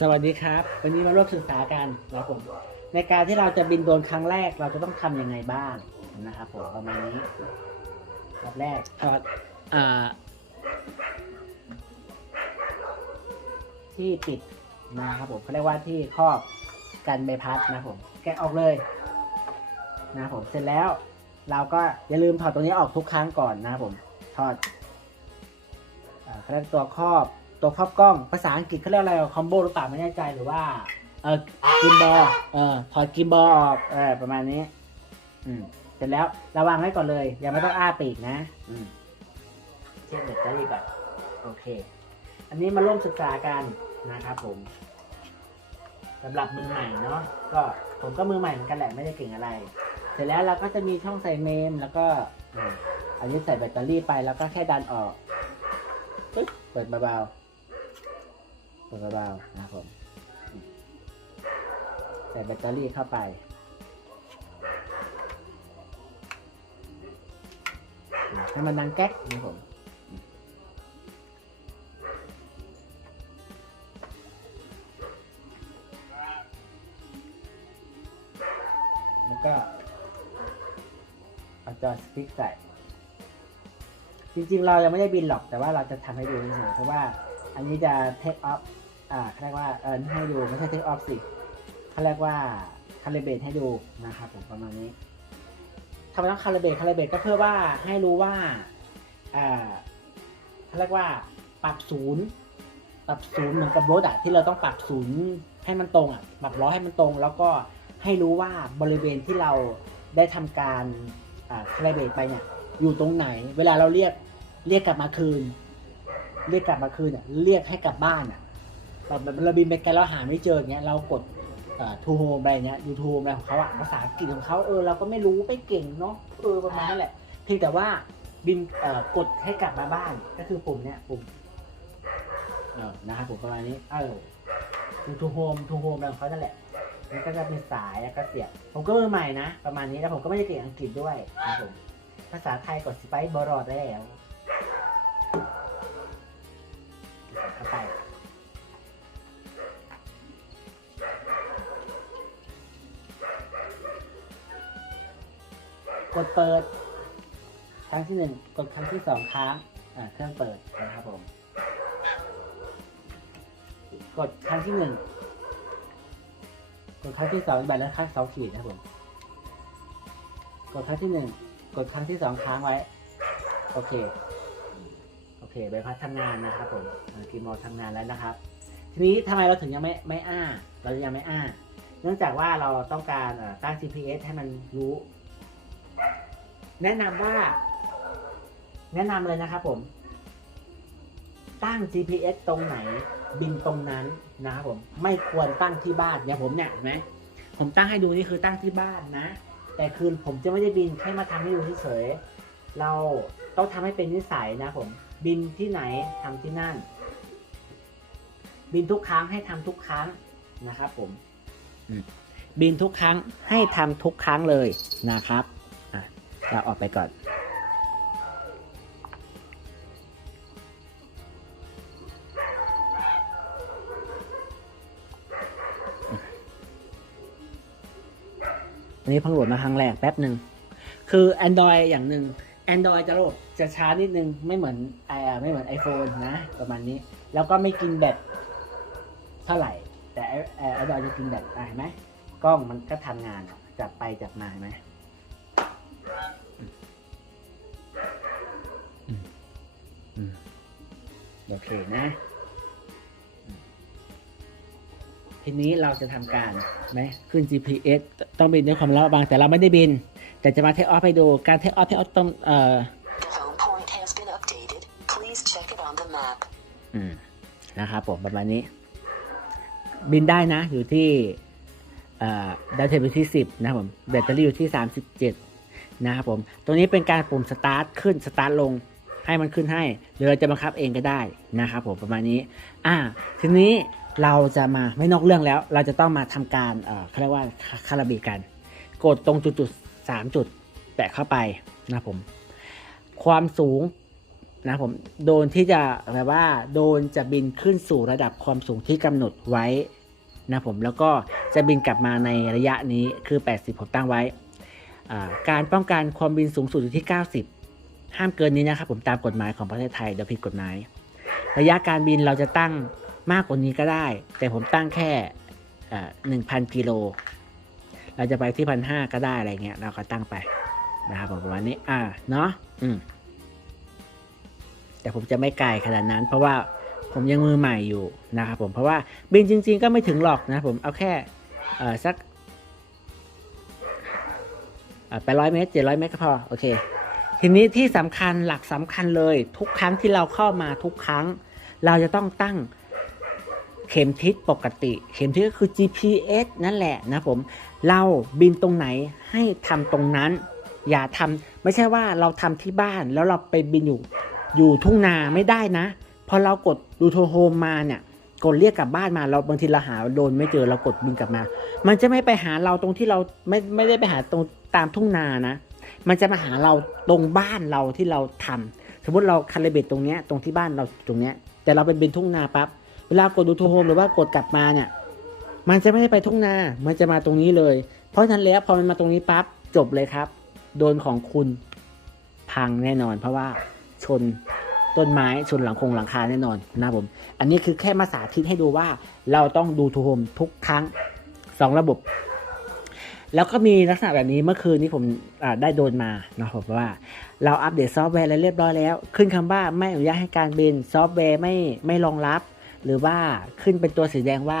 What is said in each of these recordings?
สวัสดีครับ วันนี้มาร่วมศึกษากันนะผมในการที่เราจะบินโดรนครั้งแรกเราจะต้องทำยังไงบ้างนะครับผมประมาณนี้แบบแรกถอดอ่าที่ปิดนะครับผมเขาเรียกว่าที่ครอบกันใบพัดนะผม แกะออกเลยนะผมเสร็จแล้ว เราก็อย่าลืมถอดตรงนี้ออกทุกครั้งก่อนนะผมถอดอ่าเขาเรียกตัวครอบ ตัวครอบกล้อง ภาษาอังกฤษเขาเรียกอะไรคอมโบหรือเปล่าไม่แน่ใจหรือว่า เออกิมบอลเออถอดกิมบอลออกเออประมาณนี้ อืมเสร็จแล้วระวังไว้ก่อนเลย อยังไม่ต้องอ้าปีกนะ อืมเช็คแบตเตอรี่ก่อนโอเค อันนี้มาร่วมศึกษากันนะครับผมสำหรับมือใหม่เนาะก็ผมก็มือใหม่เหมือนกันแหละไม่ได้เก่งอะไร เสร็จแล้วเราก็จะมีช่องใส่เมมแล้วก็อันนี้ใส่แบตเตอรี่ไปแล้วก็แค่ดันออกปึ๊บเปิดเบาๆ เปิดเบาๆนะครับผมใส่แบตเตอรี่เข้าไปให้มันดังแก๊กนะครับผมแล้วก็เอาจอสติ๊กใส่จริงๆ เรายังไม่ได้บินหรอกแต่ว่าเราจะทำให้ดูเฉยๆเพราะว่าอันนี้จะเทคออฟ อ่าเขาเรียกว่าเออให้ดูไม่ใช่เทคออฟสิเขาเรียกว่าคาลิเบตให้ดูนะครับผมประมาณนี้ทำไมต้องคาลิเบตคาลิเบตก็เพื่อว่าให้รู้ว่าอ่าเขาเรียกว่าปรับศูนย์ปรับศูนย์เหมือนกับรถอะที่เราต้องปรับศูนย์ให้มันตรงอะปรับล้อให้มันตรง แล้วก็ให้รู้ว่าบริเวณที่เราได้ทำการอ่าคาลิเบตไปเนี่ยอยู่ตรงไหน เวลาเราเรียกเรียกกลับมาคืน เรียกกลับมาคืนเนี่ยเรียกให้กลับบ้านอะ แบบแบบเราบินไปไกลแล้วหาไม่เจออย่างเงี้ยเรากดทูโฮมอะไรเงี้ยยูทูบอะไรของเขาอะภาษาอังกฤษของเขาเออเราก็ไม่รู้ไม่เก่งเนาะเออประมาณนั้นแหละเพียงแต่ว่าบินกดให้กลับมาบ้านก็คือปุ่มเนี้ยปุ่มเออนะครับผมประมาณนี้เออทูโฮมทูโฮมอะไรของเขานั่นแหละมันก็จะเป็นสายแล้วก็เสียบผมก็มือใหม่นะ ประมาณนี้แล้วผมก็ไม่ได้เก่งอังกฤษด้วยครับผมภาษาไทยกดสไปบอรอดแล้ว กดเปิด ครั้งที่หนึ่งกดครั้งที่สองครั้งอ่าเครื่องเปิดนะครับผม กดครั้งที่หนึ่งกดครั้งที่สองแบบแล้วครั้งเสาขีดนะครับผม กดครั้งที่หนึ่งกดครั้งที่สองค้างไว้ โอเค โอเคใบพัดทำงานนะครับผมกีมอทำงานแล้วนะครับ ทีนี้ทำไมเราถึงยังไม่ไม่อ้า เรายังไม่อ้า เนื่องจากว่าเราต้องการตั้ง GPS ให้มันรู้ แนะนำว่า แนะนำเลยนะครับผม ตั้ง GPS ตรงไหน บินตรงนั้นนะครับผม ไม่ควรตั้งที่บ้านเนี่ยผมเนี่ยเห็นไหมผมตั้งให้ดูนี่คือตั้งที่บ้านนะ แต่คือผมจะไม่ได้บินแค่มาทำให้ดูเฉยๆเราต้องทำให้เป็นนิสัยนะผม บินที่ไหนทำที่นั่น บินทุกครั้งให้ทำทุกครั้งนะครับผมอืมบินทุกครั้งให้ทำทุกครั้งเลยนะครับอะ เราออกไปก่อน อันนี้เพิ่งโหลดมาครั้งแรกแป๊บหนึ่ง คือ Android อย่างหนึ่ง Android จะโหลดจะช้านิดนึง ไม่เหมือนไอไม่เหมือน iPhone นะ ประมาณนี้ แล้วก็ไม่กินแบตเท่าไหร่ แต่ไอไอ Android จะกินแบตเห็นไหมกล้องมันก็ทำงานจับไปจับมาเห็นไหม โอเคนะอืมทีนี้เราจะทำการไหมขึ้น GPS ต้องบินด้วยความระมัดระวังแต่เราไม่ได้บิน แต่จะมาเทคออฟให้ดูการเทคออฟเทคออฟต้องเอ่อ The home point has been updated. Please check it on the map. อืมนะครับผมประมาณนี้ บินได้นะ อยู่ที่เอ่อดาวเทมอยู่ที่สิบนะครับผมแบตเตอรี่อยู่ที่สามสิบเจ็ด นะครับผม ตัวนี้เป็นการปุ่มสตาร์ทขึ้นสตาร์ทลงให้มันขึ้นให้หรือเราจะบังคับเองก็ได้นะครับผมประมาณนี้ อ่า ทีนี้เราจะมาไม่นอกเรื่องแล้ว เราจะต้องมาทำการเอ่อเขาเรียกว่าคาราบีกัน กดตรงจุดๆสามจุดแปะเข้าไปนะผม ความสูงนะผมโดนที่จะแบบว่าโดนจะบินขึ้นสู่ระดับความสูงที่กำหนดไว้นะผมแล้วก็จะบินกลับมาในระยะนี้คือ 80ผมตั้งไว้ การป้องกันความบินสูงสุดอยู่ที่ 90 ห้ามเกินนี้นะครับผมตามกฎหมายของประเทศไทยเดี๋ยวผิดกฎหมาย ระยะการบินเราจะตั้งมากกว่านี้ก็ได้ แต่ผมตั้งแค่หนึ่งพันกิโล เราจะไปที่พันห้าก็ได้อะไรเงี้ย เราก็ตั้งไปนะครับผมประมาณนี้ อ่า เนาะอืม แต่ผมจะไม่ไกลขนาดนั้น เพราะว่าผมยังมือใหม่อยู่นะครับผม เพราะว่าบินจริง ๆ ก็ไม่ถึงหรอกนะผมเอาแค่สัก ไปดร้อยเมตรเจ็ดร้อยเมตรก็พอโอเค ทีนี้ที่สำคัญหลักสำคัญเลยทุกครั้งที่เราเข้ามาทุกครั้ง เราจะต้องตั้งเข็มทิศปกติ เข็มทิศก็คือ GPS นั่นแหละนะผมเราบินตรงไหนให้ทำตรงนั้น อย่าทำไม่ใช่ว่าเราทำที่บ้านแล้วเราไปบินอยู่อยู่ทุ่งนาไม่ได้นะพอเรากดดูโทรโฮมมาเนี่ยกดเรียกกลับบ้านมาเราบางทีเราหาโดนไม่เจอเรากดบินกลับมา มันจะไม่ไปหาเราตรงที่เราไม่ไม่ได้ไปหาตรง ตามทุ่งนานะ มันจะมาหาเราตรงบ้านเราที่เราทำสมมติเราคาลิเบตตรงเนี้ยตรงที่บ้านเราตรงเนี้ย แต่เราเป็นเป็นทุ่งนาปั๊บเวลากดดูทรโฮมหรือว่ากดกลับมาเนี่ย มันจะไม่ได้ไปทุ่งนา มันจะมาตรงนี้เลย เพราะฉะนั้นแล้วพอมันมาตรงนี้ปั๊บจบเลยครับ โดนของคุณพังแน่นอน เพราะว่าชนต้นไม้ชนหลังคงหลังคาแน่นอนนะผม อันนี้คือแค่มาสาธิตให้ดูว่าเราต้องดูทูโฮมทุกครั้งสองระบบ แล้วก็มีลักษณะแบบนี้เมื่อคืนนี้ผมได้โดนมานะผมว่า เราอัปเดตซอฟต์แวร์แล้วเรียบร้อยแล้ว ขึ้นคำว่าไม่อนุญาตให้การบินซอฟต์แวร์ไม่ไม่รองรับ หรือว่าขึ้นเป็นตัวสีแดงว่า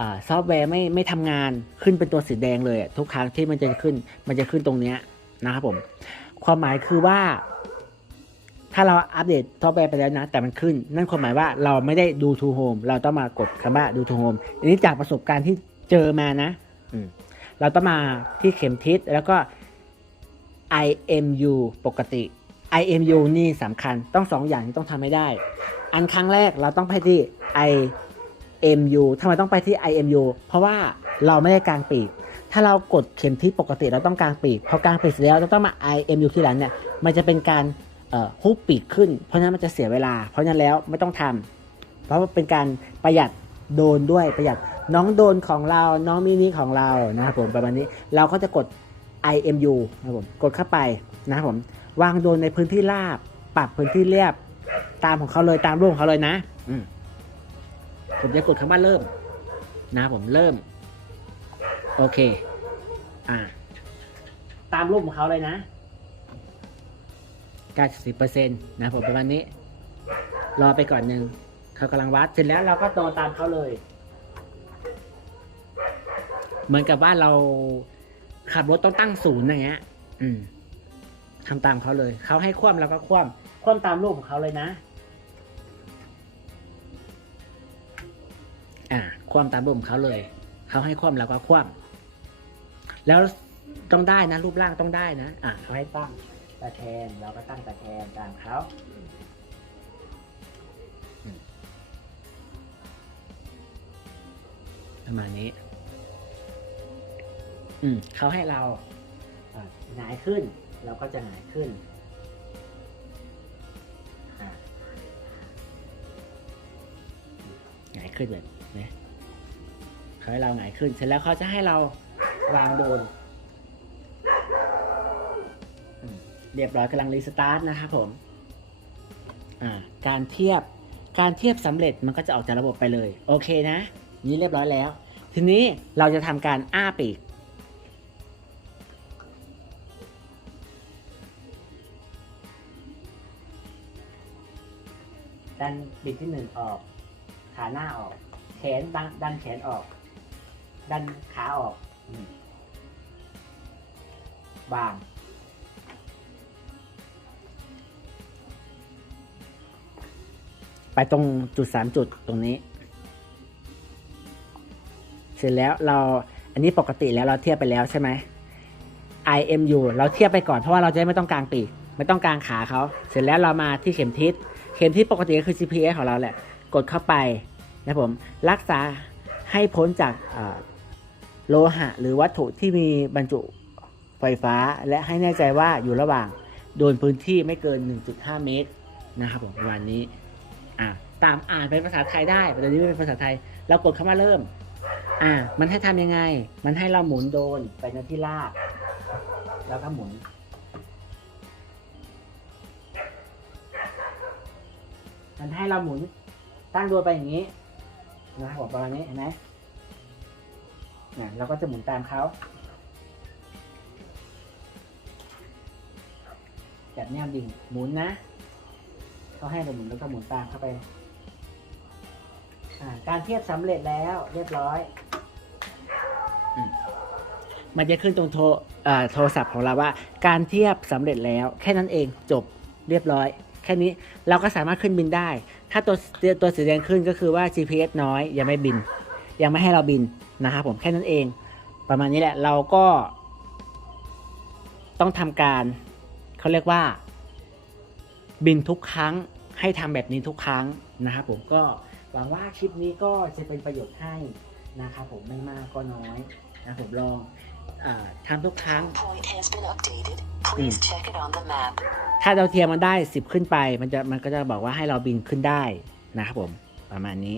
อซอฟต์แวร์ไม่ไม่ทำงานขึ้นเป็นตัวสีแดงเลยทุกครั้งที่มันจะขึ้นมันจะขึ้นตรงเนี้ยนะครับผม ความหมายคือว่า ถ้าเราอัปเดตซอฟต์แวร์ไปแล้วนะ แต่มันขึ้น นั่นความหมายว่าเราไม่ได้ดูทูโฮมเราต้องมากดคำว่าดูทูโฮมอันนี้จากประสบการณ์ที่เจอมานะ อืม เราต้องมาที่เข็มทิศแล้วก็ IMU ปกติ IMU นี่สำคัญต้องสองอย่างที่ต้องทำให้ได้ อันครั้งแรกเราต้องไปที่ IMU ทำไมต้องไปที่ IMU เพราะว่าเราไม่ได้กลางปีก ถ้าเรากดเข็มทิศปกติเราต้องกลางปีกพอกลางปีกเสร็จแล้วเราต้องมา IMU ที่หลังเนี่ยมันจะเป็นการฮุบปีกขึ้น เพราะนั้นมันจะเสียเวลา เพราะนั้นแล้วไม่ต้องทำเพราะเป็นการประหยัด โดนด้วยประหยัดน้องโดนของเราน้องมินิของเรานะครับผมประมาณนี้เราก็จะกด IMU นะครับผมกดเข้าไปนะครับผมวางโดนในพื้นที่ราบ ปรับพื้นที่เรียบตามของเขาเลยตามรูปของเขาเลยนะผมจะกดคำว่าเริ่ม นะครับผมเริ่ม โอเค อ่า ตามรูปของเขาเลยนะ90%นะผมประมาณนี้ รอไปก่อนหนึ่ง เขากำลังวัดเสร็จแล้วเราก็โตตามเขาเลย เหมือนกับว่าเราขับรถต้องตั้งศูนย์อย่างเงี้ย อืมทำตามเขาเลย เขาให้คว่ำเราก็คว่ำคว่ำตามรูปของเขาเลยนะ อ่า คว่ำตามรูปของเขาเลย เขาให้คว่ำเราก็คว่ำแล้วต้องได้นะ รูปร่างต้องได้นะ อ่าเขาให้ตั้งตะแคงเราก็ตั้งตะแคงตามเขา ประมาณนี้ อืมเขาให้เราหงายขึ้น เราก็จะหงายขึ้นหงายขึ้นแบบนี้เขาให้เราหงายขึ้น เสร็จแล้วเขาจะให้เราวางโดนเรียบร้อยกำลังรีสตาร์ทนะครับผม การเทียบ การเทียบสำเร็จมันก็จะออกจากระบบไปเลย โอเคนะ นี่เรียบร้อยแล้ว ทีนี้เราจะทำการอ้าปีก ดันบิดที่หนึ่งออก ขาหน้าออก แขนดันดันแขนออก ดันขาออกอืมวาง ไปตรงจุดสามจุดตรงนี้ เสร็จแล้วเราอันนี้ปกติแล้วเราเทียบไปแล้วใช่ไหม IMU เราเทียบไปก่อนเพราะว่าเราจะได้ไม่ต้องกลางปีกไม่ต้องกลางขาเขาเสร็จแล้วเรามาที่เข็มทิศ เข็มทิศปกติก็คือ GPS ของเราแหละ กดเข้าไปนะผมรักษาให้พ้นจากโลหะ หรือวัตถุที่มีบรรจุไฟฟ้า และให้แน่ใจว่าอยู่ระหว่างโดนพื้นที่ไม่เกิน 1.5 เมตรนะครับผมประมาณนี้ตามอ่านเป็นภาษาไทยได้แต่นี้ไม่เป็นภาษาไทย เรากดคำว่าเริ่ม อ่า มันให้ทำยังไง มันให้เราหมุนโดนไปในที่ลาก แล้วก็หมุน มันให้เราหมุน ตั้งโดนไปอย่างนี้นะครับผมประมาณนี้เห็นไหมเนี่ยเราก็จะหมุนตามเขาแบบแนวดิ่งหมุนนะเขาให้เราหมุนแล้วก็หมุนตามเข้าไป อ่าการเทียบสำเร็จแล้วเรียบร้อยอมมันจะขึ้นตรงโทรอ่าโทรศัพท์ของเราว่า การเทียบสำเร็จแล้ว แค่นั้นเองจบเรียบร้อย แค่นี้เราก็สามารถขึ้นบินได้ ถ้าตัวตัวสีแดงขึ้นก็คือว่า GPS น้อยยังไม่บิน ยังไม่ให้เราบินนะครับผมแค่นั้นเอง ประมาณนี้แหละเราก็ ต้องทำการเขาเรียกว่า บินทุกครั้งให้ทำแบบนี้ทุกครั้งนะครับผมก็ หวังว่าคลิปนี้ก็จะเป็นประโยชน์ให้นะครับผมไม่มากก็น้อยนะผมลองอาทำทุกครั้ง Point has been updated. Please check it on the map. ถ้าดาวเทียมมันได้ 10 ขึ้นไป มันจะมันก็จะบอกว่าให้เราบินขึ้นได้นะครับผมประมาณนี้